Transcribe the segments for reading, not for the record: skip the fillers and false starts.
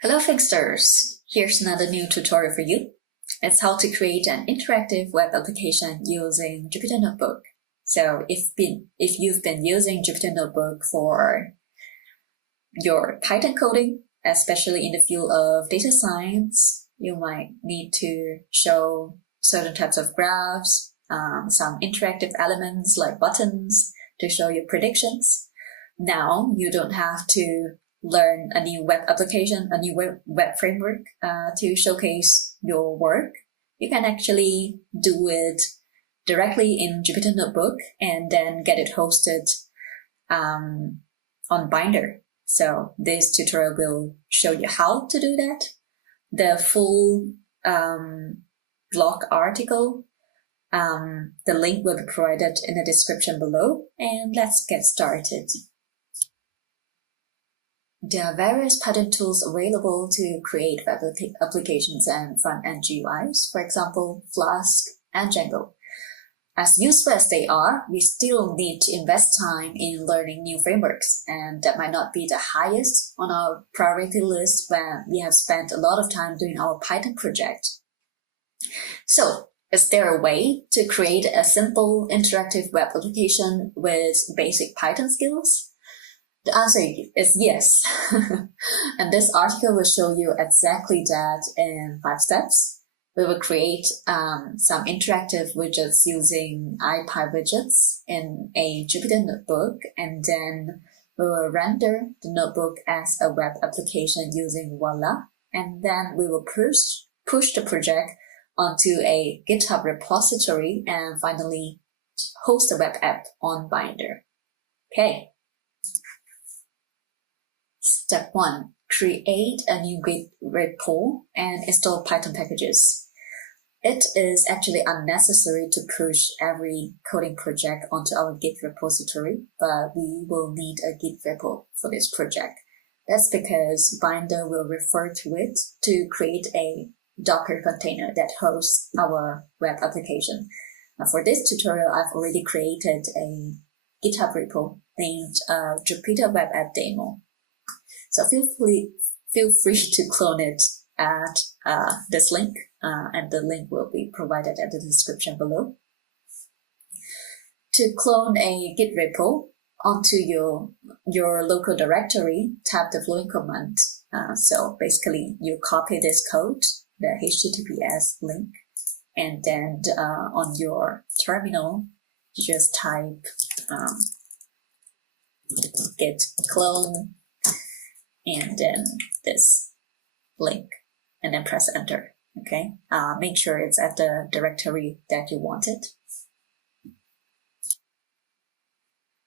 Hello Finxters! Here's another new tutorial for you. It's how to create an interactive web application using Jupyter Notebook. So if you've been using Jupyter Notebook for your Python coding, especially in the field of data science, you might need to show certain types of graphs, some interactive elements like buttons to show your predictions. Now you don't have to learn a new web application, a new web framework to showcase your work. You can actually do it directly in Jupyter Notebook and then get it hosted on Binder. So this tutorial will show you how to do that. The full blog article, the link will be provided in the description below, and let's get started. There are various Python tools available to create web applications and front-end GUIs, for example, Flask and Django. As useful as they are, we still need to invest time in learning new frameworks, and that might not be the highest on our priority list when we have spent a lot of time doing our Python project. So, is there a way to create a simple interactive web application with basic Python skills? The answer is yes. And this article will show you exactly that in 5 steps. We will create some interactive widgets using Ipywidgets in a Jupyter Notebook, and then we will render the notebook as a web application using Voila, and then we will push the project onto a GitHub repository and finally host the web app on Binder. Okay. Step 1. Create a new Git repo and install Python packages. It is actually unnecessary to push every coding project onto our Git repository, but we will need a Git repo for this project. That's because Binder will refer to it to create a Docker container that hosts our web application. Now for this tutorial, I've already created a GitHub repo named Jupyter Web App Demo. So feel free to clone it at this link, and the link will be provided at the description below. To clone a Git repo onto your local directory, tap the following command. So basically, you copy this code, the HTTPS link, and then on your terminal, you just type git clone and then this link, and then press enter. Okay, make sure it's at the directory that you want it.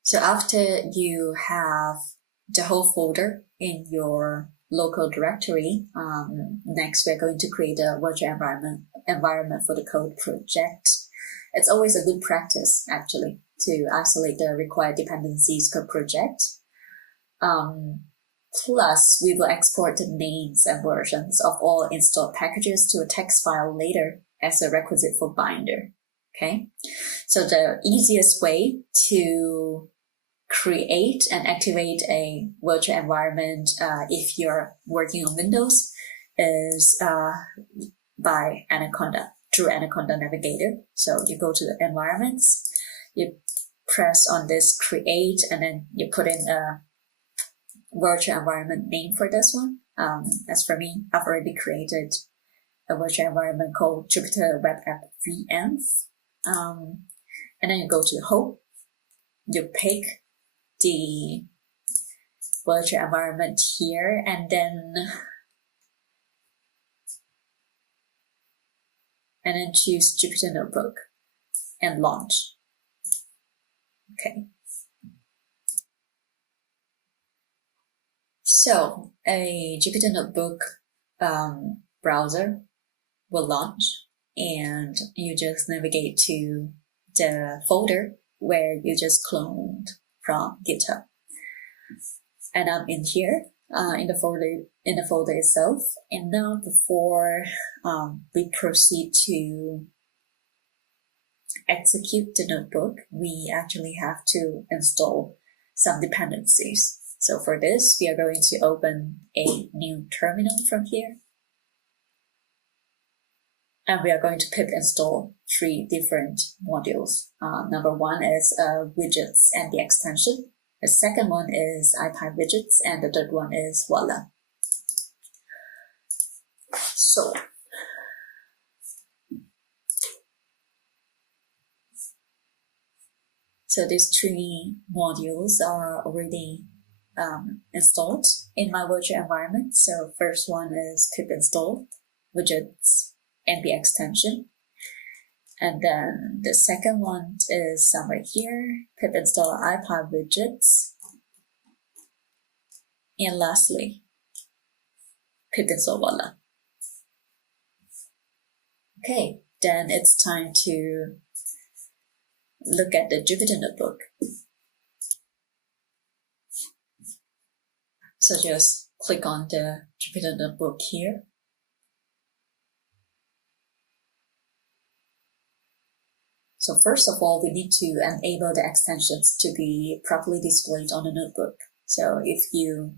So after you have the whole folder in your local directory, next we're going to create a virtual environment for the code project. It's always a good practice, actually, to isolate the required dependencies per project. Plus, we will export the names and versions of all installed packages to a text file later as a requisite for Binder. Okay, so the easiest way to create and activate a virtual environment if you're working on Windows is by Anaconda, through Anaconda Navigator. So you go to the environments, you press on this create, and then you put in a virtual environment name for this one. As for me, I've already created a virtual environment called Jupyter Web App VMs. And then you go to home, you pick the virtual environment here, and then choose Jupyter Notebook and launch. Okay. So a Jupyter Notebook browser will launch, and you just navigate to the folder where you just cloned from GitHub. And I'm in here in the folder itself. And now before we proceed to execute the notebook, we actually have to install some dependencies. So for this, we are going to open a new terminal from here. And we are going to pip install 3 different modules. Number 1 is widgets and the extension. The second one is Ipywidgets, and the third one is Voila. So these 3 modules are already installed in my virtual environment. So first one is pip install widgets and the extension. And then the second one is somewhere here, pip install Ipywidgets. And lastly, pip install Voila. Okay, then it's time to look at the Jupyter notebook. So just click on the Jupyter notebook here. So first of all, we need to enable the extensions to be properly displayed on the notebook. So if you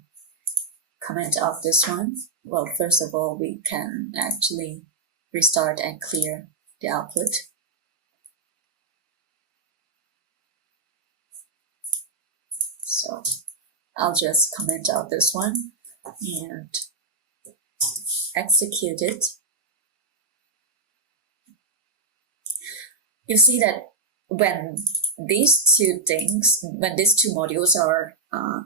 comment out this one, well, first of all, we can actually restart and clear the output. So I'll just comment out this one and execute it. You see that when these 2 modules are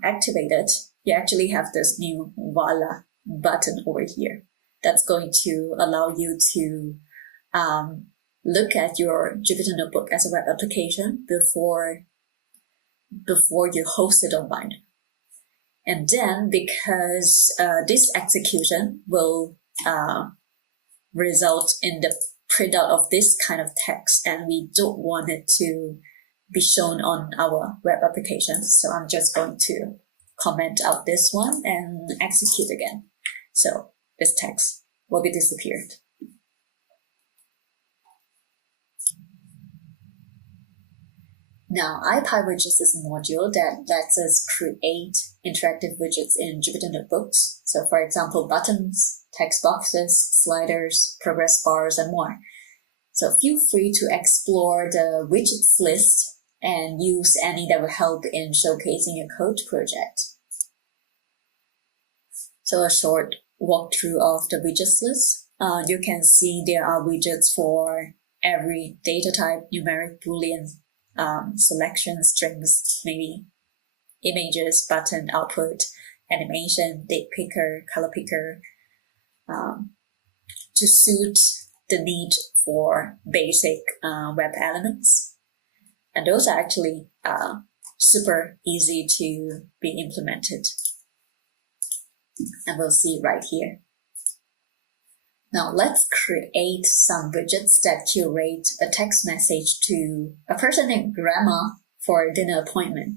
activated, you actually have this new Voila button over here. That's going to allow you to look at your Jupyter notebook as a web application before you host it online. And then because this execution will result in the printout of this kind of text, and we don't want it to be shown on our web application. So I'm just going to comment out this one and execute again. So this text will be disappeared. Now, Ipywidgets is a module that lets us create interactive widgets in Jupyter notebooks. So for example, buttons, text boxes, sliders, progress bars, and more. So feel free to explore the widgets list and use any that will help in showcasing your code project. So a short walkthrough of the widgets list. You can see there are widgets for every data type, numeric, boolean, selection, strings, maybe images, button, output, animation, date picker, color picker, to suit the need for basic web elements. And those are actually super easy to be implemented. And we'll see right here. Now let's create some widgets that curate a text message to a person named Grandma for a dinner appointment.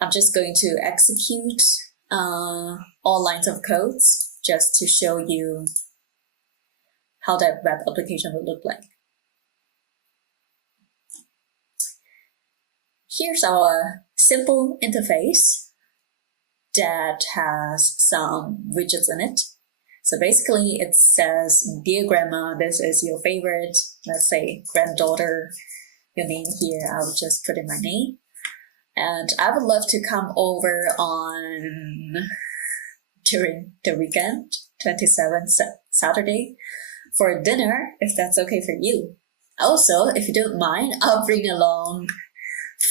I'm just going to execute all lines of codes just to show you how that web application would look like. Here's our simple interface that has some widgets in it. So basically it says, dear grandma, this is your favorite, let's say granddaughter, your name here, I'll just put in my name. And I would love to come over during the weekend, 27th Saturday, for dinner, if that's okay for you. Also, if you don't mind, I'll bring along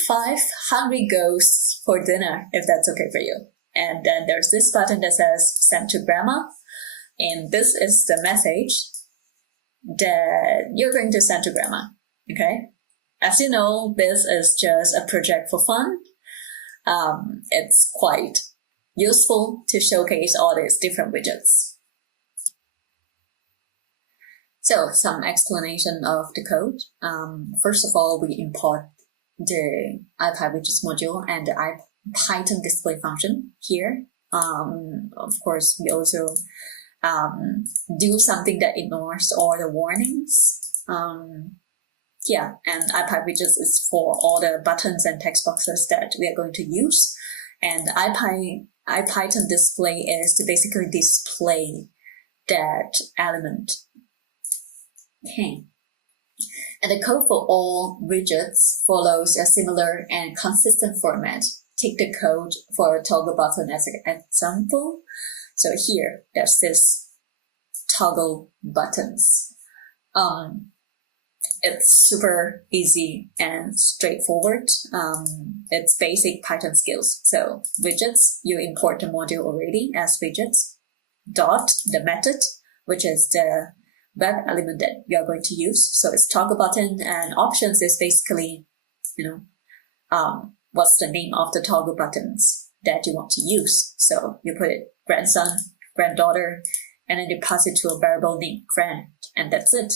5 hungry ghosts for dinner, if that's okay for you. And then there's this button that says send to grandma. And this is the message that you're going to send to grandma, okay? As you know, this is just a project for fun. It's quite useful to showcase all these different widgets. So some explanation of the code. First of all, we import the Ipywidgets module and the Python display function here. Of course, we also do something that ignores all the warnings. And Ipywidgets is for all the buttons and text boxes that we are going to use. And IPython display is to basically display that element. Okay. And the code for all widgets follows a similar and consistent format. Take the code for a toggle button as an example. So here, there's this toggle buttons. It's super easy and straightforward. It's basic Python skills. So widgets, you import the module already as widgets. Dot, the method, which is the web element that you're going to use. So it's toggle button, and options is basically, what's the name of the toggle buttons that you want to use. So you put it grandson, granddaughter, and then you pass it to a variable named grand, and that's it.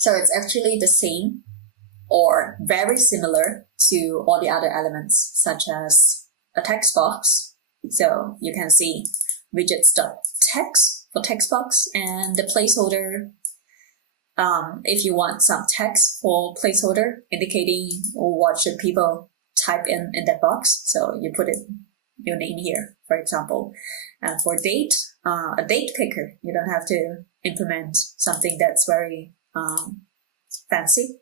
So it's actually the same or very similar to all the other elements, such as a text box. So you can see widgets.text for text box, and the placeholder, if you want some text for placeholder indicating what should people type in that box. So you put it your name here, for example. And for date, a date picker, you don't have to implement something that's very fancy.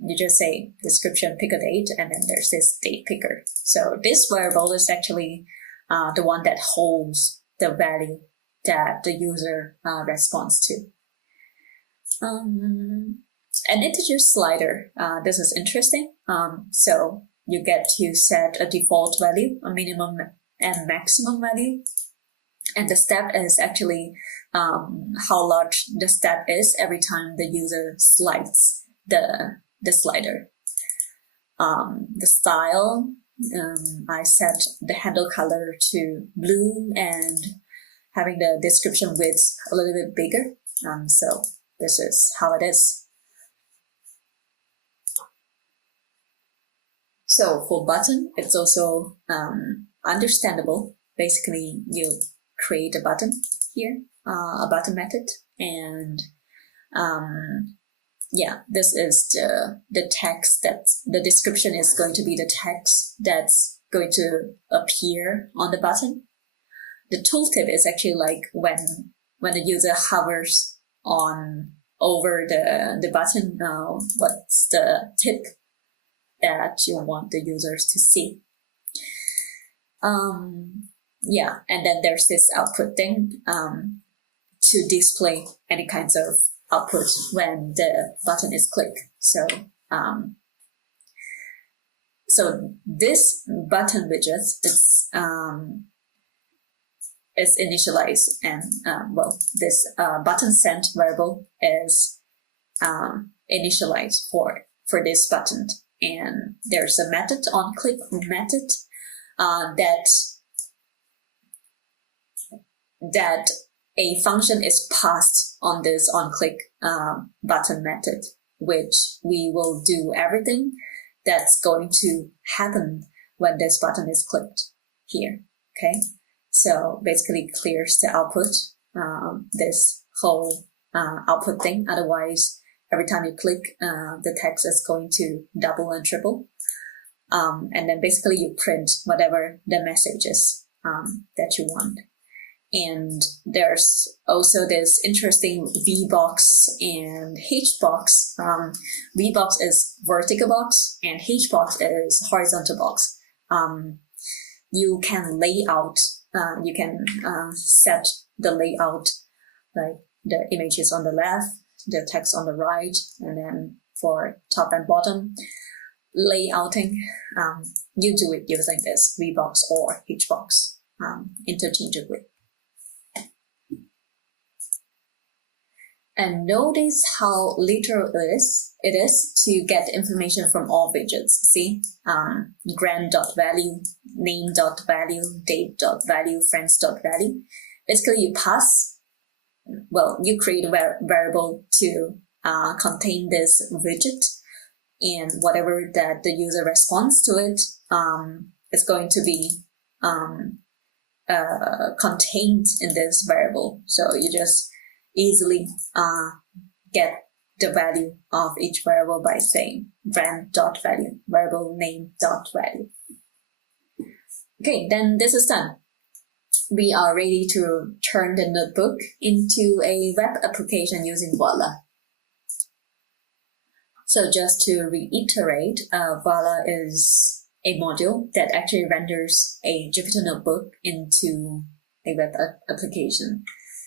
You just say description, pick a date, and then there's this date picker. So this variable is actually the one that holds the value that the user responds to. An integer slider, this is interesting. So you get to set a default value, a minimum and maximum value. And the step is actually how large the step is every time the user slides the slider. The style, I set the handle color to blue and having the description width a little bit bigger. So this is how it is. So for button, it's also understandable. Basically, you create a button here, a button method, and this is the text that's the description is going to be the text that's going to appear on the button. The tooltip is actually like when the user hovers over the button, what's the tip that you want the users to see. And then there's this output thing to display any kinds of output when the button is clicked. So this button widget is initialized, and this button sent variable is initialized for this button, and there's a method on click method that a function is passed on this onClick button method, which we will do everything that's going to happen when this button is clicked here. Okay, so basically clears the output, this whole output thing. Otherwise, every time you click, the text is going to double and triple. And then basically you print whatever the message is that you want. And there's also this interesting VBox and HBox. VBox is vertical box and HBox is horizontal box. You can you can set the layout, like the image is on the left, the text on the right, and then for top and bottom layouting, you do it using this VBox or HBox interchangeably. And notice how literal it is to get information from all widgets. See, grand.value, name.value, date.value, friends.value. Basically, you create a variable to contain this widget, and whatever that the user responds to it is going to be contained in this variable. So you just easily get the value of each variable by saying brand.value, variable name.value. Okay, then this is done. We are ready to turn the notebook into a web application using Voila. So just to reiterate, Voila is a module that actually renders a Jupyter notebook into a web application.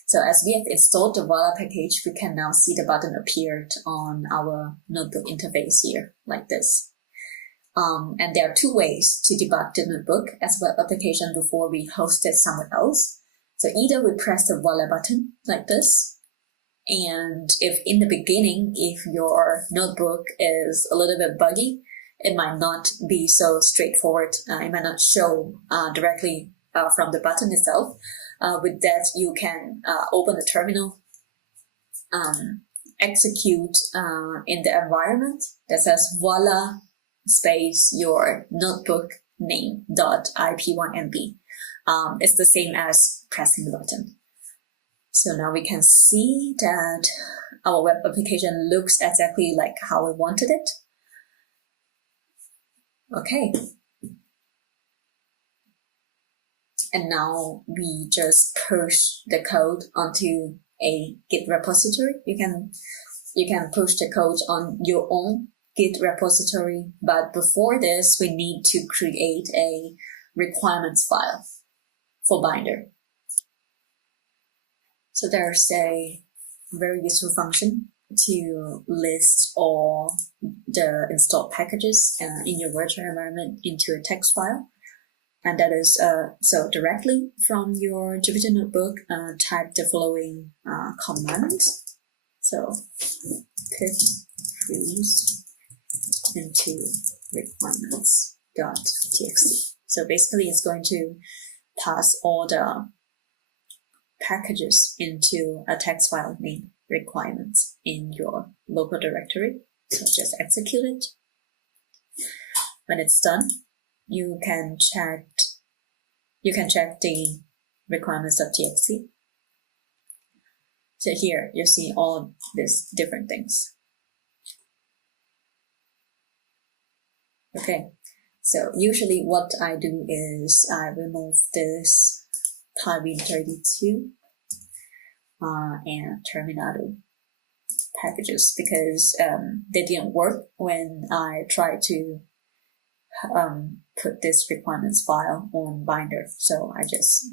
So as we have installed the Voila package, we can now see the button appeared on our notebook interface here, like this. And there are two ways to debug the notebook as a web application before we host it somewhere else. So either we press the Voila button like this, and if in the beginning, if your notebook is a little bit buggy, it might not be so straightforward. It might not show directly from the button itself. With that, you can open the terminal, execute in the environment that says Voila space your notebook name .ipy1mb. It's the same as pressing the button. So now we can see that our web application looks exactly like how we wanted it. Okay. And now we just push the code onto a Git repository. You can push the code on your own Git repository, but before this, we need to create a requirements file for Binder. So there's a very useful function to list all the installed packages in your virtual environment into a text file. And that is, so directly from your Jupyter notebook, type the following command. So put freeze into requirements.txt. So basically it's going to pass all the packages into a text file named requirements in your local directory. So just execute it. When it's done, you can check the requirements.txt. So here you see all these different things. Okay, so usually what I do is I remove this Pywin32 and Terminado packages because they didn't work when I tried to put this requirements file on Binder. So I just,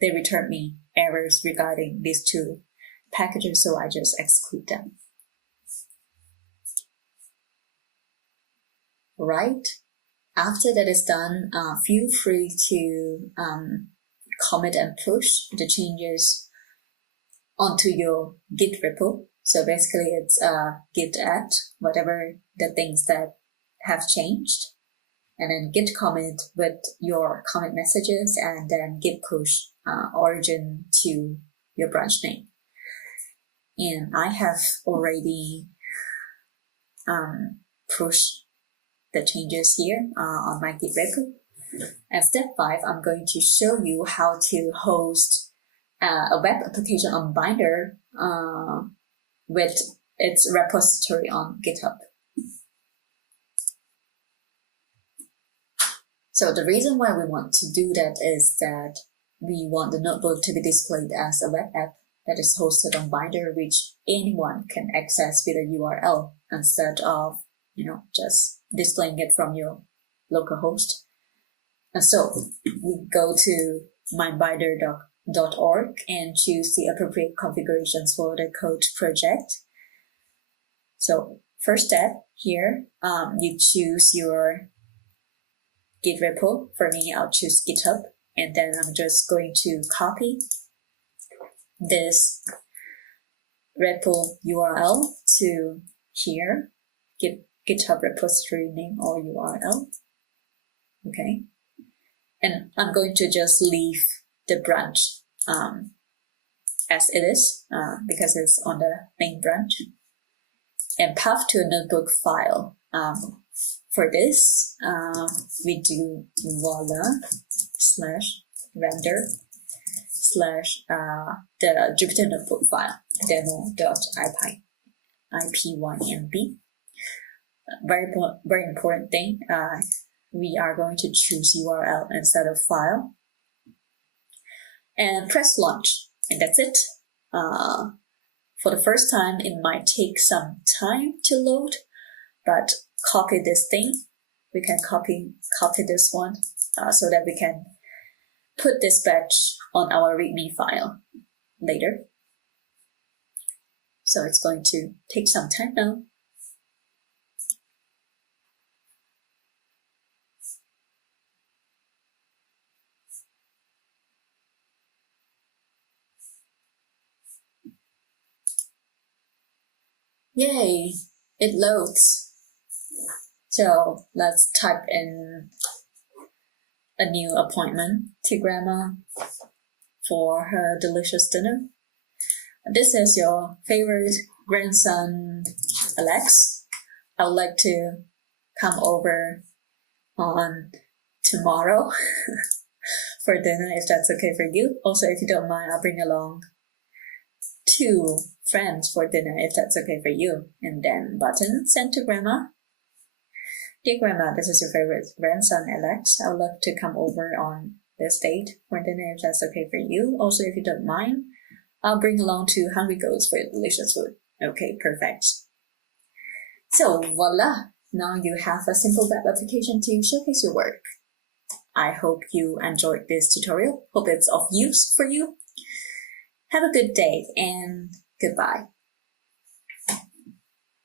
they returned me errors regarding these two packages, so I just exclude them. Right. After that is done, feel free to commit and push the changes onto your Git repo. So basically it's git add whatever the things that have changed, and then git commit with your commit messages, and then git push origin to your branch name. And I have already pushed the changes here on my Git repo. At step 5, I'm going to show you how to host a web application on Binder with its repository on GitHub. So the reason why we want to do that is that we want the notebook to be displayed as a web app that is hosted on Binder, which anyone can access with a URL instead of, just displaying it from your local host. And so we go to mybinder.org and choose the appropriate configurations for the code project. So first step here, you choose your Git repo. For me, I'll choose GitHub, and then I'm just going to copy this repo URL to here, GitHub repository name or URL. Okay. And I'm going to just leave the branch as it is because it's on the main branch, and path to a notebook file. For this, we do Voila /render/ the Jupyter notebook file demo.ipy Ipynb. Very important thing. We are going to choose URL instead of file. And press launch. And that's it. For the first time, it might take some time to load, but copy this thing. We can copy this one so that we can put this batch on our README file later. So it's going to take some time now. Yay, it loads. So let's type in a new appointment to Grandma for her delicious dinner. This is your favorite grandson, Alex. I would like to come over on tomorrow for dinner, if that's okay for you. Also, if you don't mind, I'll bring along 2 friends for dinner, if that's okay for you. And then button, send to Grandma. Dear Grandma, this is your favorite grandson, Alex. I would love to come over on this date for dinner, if that's okay for you. Also, if you don't mind, I'll bring along 2 hungry goats for your delicious food. Okay, perfect. So, voila! Now you have a simple web application to showcase your work. I hope you enjoyed this tutorial. Hope it's of use for you. Have a good day and goodbye.